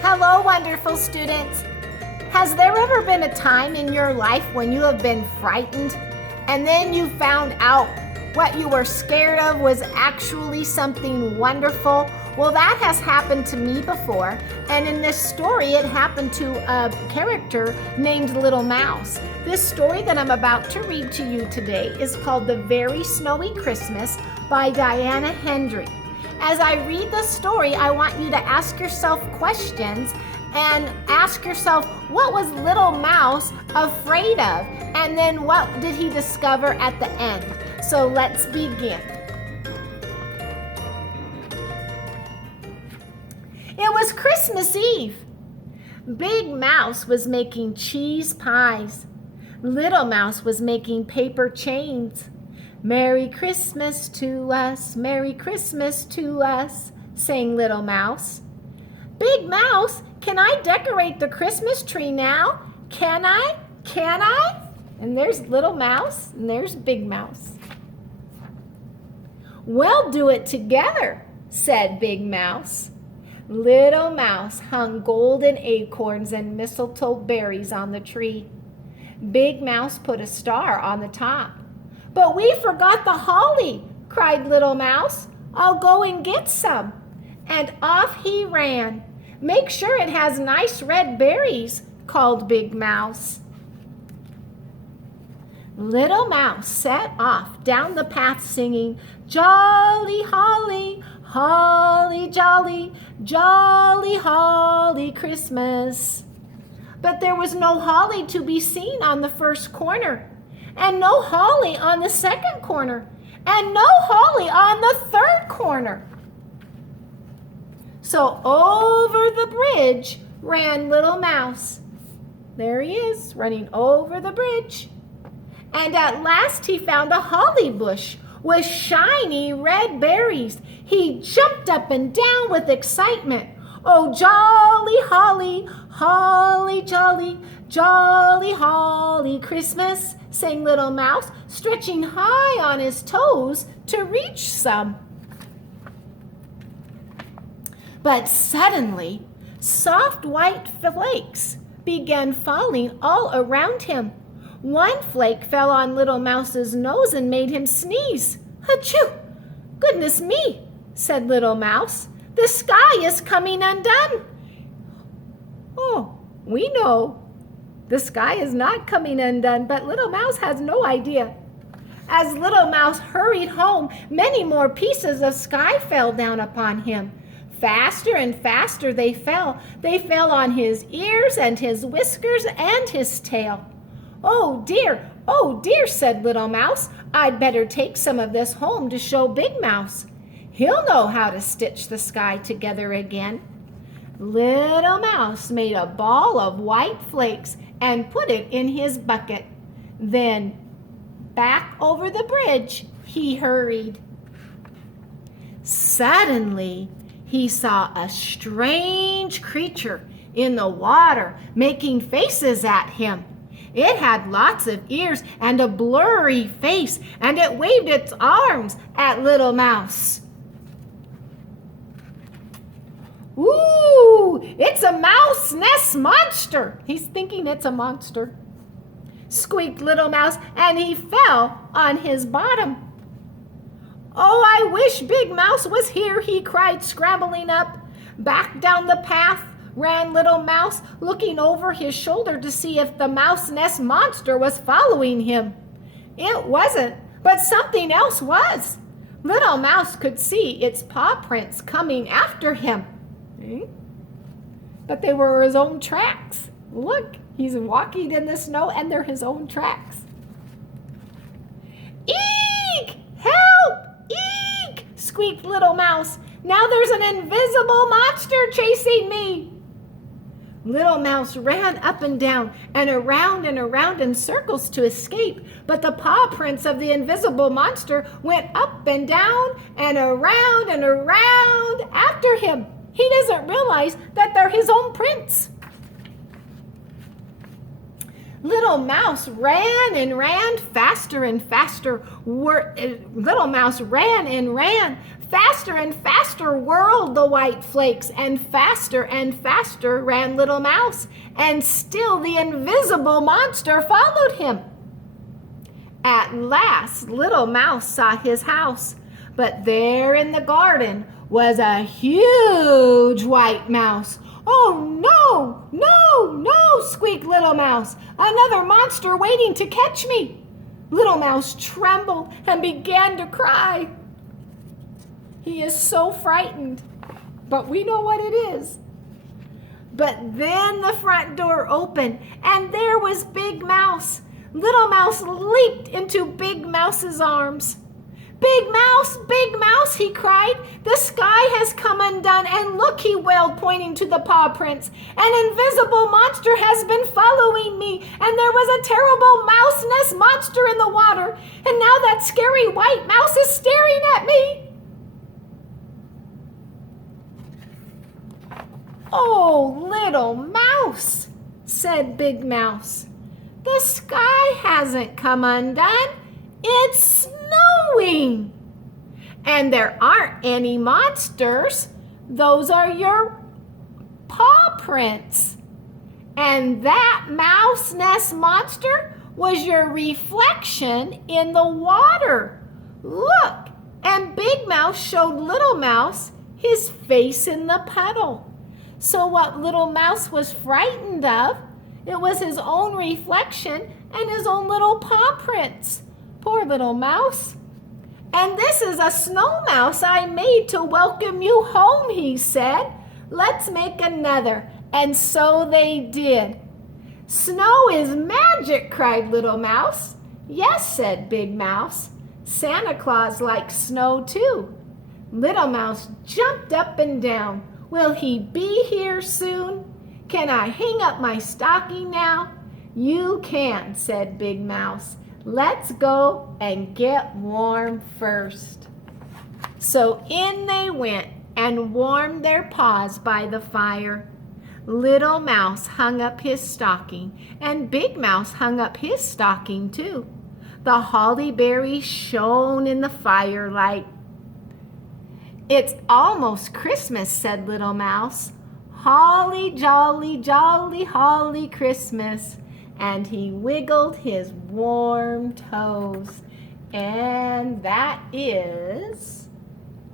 Hello, wonderful students. Has there ever been a time in your life when you have been frightened and then you found out what you were scared of was actually something wonderful? Well, that has happened to me before, and in this story, it happened to a character named Little Mouse. This story that I'm about to read to you today is called The Very Snowy Christmas by Diana Hendry. As I read the story, I want you to ask yourself questions and ask yourself, what was Little Mouse afraid of? And then what did he discover at the end? So let's begin. It was Christmas Eve. Big Mouse was making cheese pies. Little Mouse was making paper chains. Merry Christmas to us, Merry Christmas to us, sang Little Mouse. Big Mouse, can I decorate the Christmas tree now? Can I? Can I? And there's Little Mouse, and there's Big Mouse. We'll do it together, said Big Mouse. Little Mouse hung golden acorns and mistletoe berries on the tree. Big Mouse put a star on the top. But we forgot the holly, cried Little Mouse. I'll go and get some. And off he ran. Make sure it has nice red berries, called Big Mouse. Little Mouse set off down the path singing, Jolly holly, holly jolly, jolly holly Christmas. But there was no holly to be seen on the first corner, and no holly on the second corner, and no holly on the third corner. So over the bridge ran Little Mouse. There he is, running over the bridge. And at last he found a holly bush with shiny red berries. He jumped up and down with excitement. Oh, jolly holly, holly jolly, jolly holly Christmas, sang Little Mouse, stretching high on his toes to reach some. But suddenly, soft white flakes began falling all around him. One flake fell on Little Mouse's nose and made him sneeze. Achoo! Goodness me, said Little Mouse. The sky is coming undone. Oh, we know the sky is not coming undone, but Little Mouse has no idea. As Little Mouse hurried home, many more pieces of sky fell down upon him. Faster and faster they fell. They fell on his ears and his whiskers and his tail. Oh dear, said Little Mouse. I'd better take some of this home to show Big Mouse. He'll know how to stitch the sky together again. Little Mouse made a ball of white flakes and put it in his bucket. Then back over the bridge he hurried. Suddenly, he saw a strange creature in the water making faces at him. It had lots of ears and a blurry face, and it waved its arms at Little Mouse. Ooh, it's a mouse nest monster. He's thinking it's a monster. Squeaked Little Mouse, and he fell on his bottom. Oh, I wish Big Mouse was here, he cried, scrambling up. Back down the path ran Little Mouse, looking over his shoulder to see if the mouse nest monster was following him. It wasn't, but something else was. Little Mouse could see its paw prints coming after him. But they were his own tracks. Look, he's walking in the snow and they're his own tracks. Eek! Help! Eek! Squeaked Little Mouse. Now there's an invisible monster chasing me. Little Mouse ran up and down and around in circles to escape, but the paw prints of the invisible monster went up and down and around after him. He doesn't realize that they're his own prints. Little Mouse ran and ran faster and faster. Little Mouse ran and ran Faster and faster whirled the white flakes, and faster ran Little Mouse, and still the invisible monster followed him. At last, Little Mouse saw his house, but there in the garden was a huge white mouse. "Oh, no, no, no," squeaked Little Mouse. "Another monster waiting to catch me." Little Mouse trembled and began to cry. He is so frightened, but we know what it is. But then the front door opened, and there was Big Mouse. Little Mouse leaped into Big Mouse's arms. Big Mouse," he cried. "The sky has come undone, and look," he wailed, pointing to the paw prints. "An invisible monster has been following me, and there was a terrible mouse nest monster in the water, and now that scary white mouse is staring at me." "Oh, Little Mouse," said Big Mouse, "the sky hasn't come undone. It's snowing. And there aren't any monsters. Those are your paw prints. And that mouse nest monster was your reflection in the water. Look." And Big Mouse showed Little Mouse his face in the puddle. So what Little Mouse was frightened of, it was his own reflection and his own little paw prints. Poor Little Mouse. "And this is a snow mouse I made to welcome you home," he said. "Let's make another." And so they did. "Snow is magic," cried Little Mouse. "Yes," said Big Mouse. "Santa Claus likes snow too." Little Mouse jumped up and down. "Will he be here soon? Can I hang up my stocking now?" "You can," said Big Mouse. "Let's go and get warm first." So in they went and warmed their paws by the fire. Little Mouse hung up his stocking, and Big Mouse hung up his stocking too. The holly berries shone in the firelight. "It's almost Christmas," said Little Mouse. "Holly jolly, jolly, holly Christmas." And he wiggled his warm toes. And that is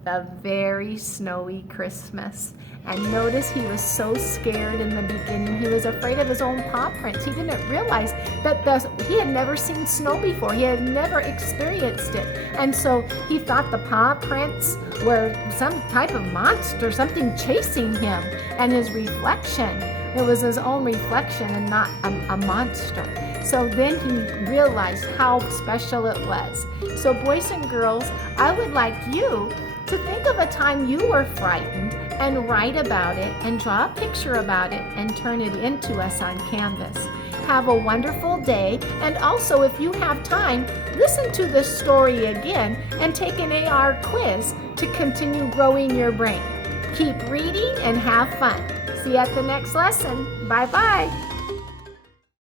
a very snowy Christmas. And notice he was so scared in the beginning. He was afraid of his own paw prints. He didn't realize that he had never seen snow before. He had never experienced it. And so he thought the paw prints were some type of monster, something chasing him. And his reflection, it was his own reflection and not a monster. So then he realized how special it was. So boys and girls, I would like you to think of a time you were frightened and write about it and draw a picture about it and turn it into us on canvas. Have a wonderful day, and also if you have time, listen to this story again and take an AR quiz to continue growing your brain. Keep reading and have fun. See you at the next lesson. Bye-bye.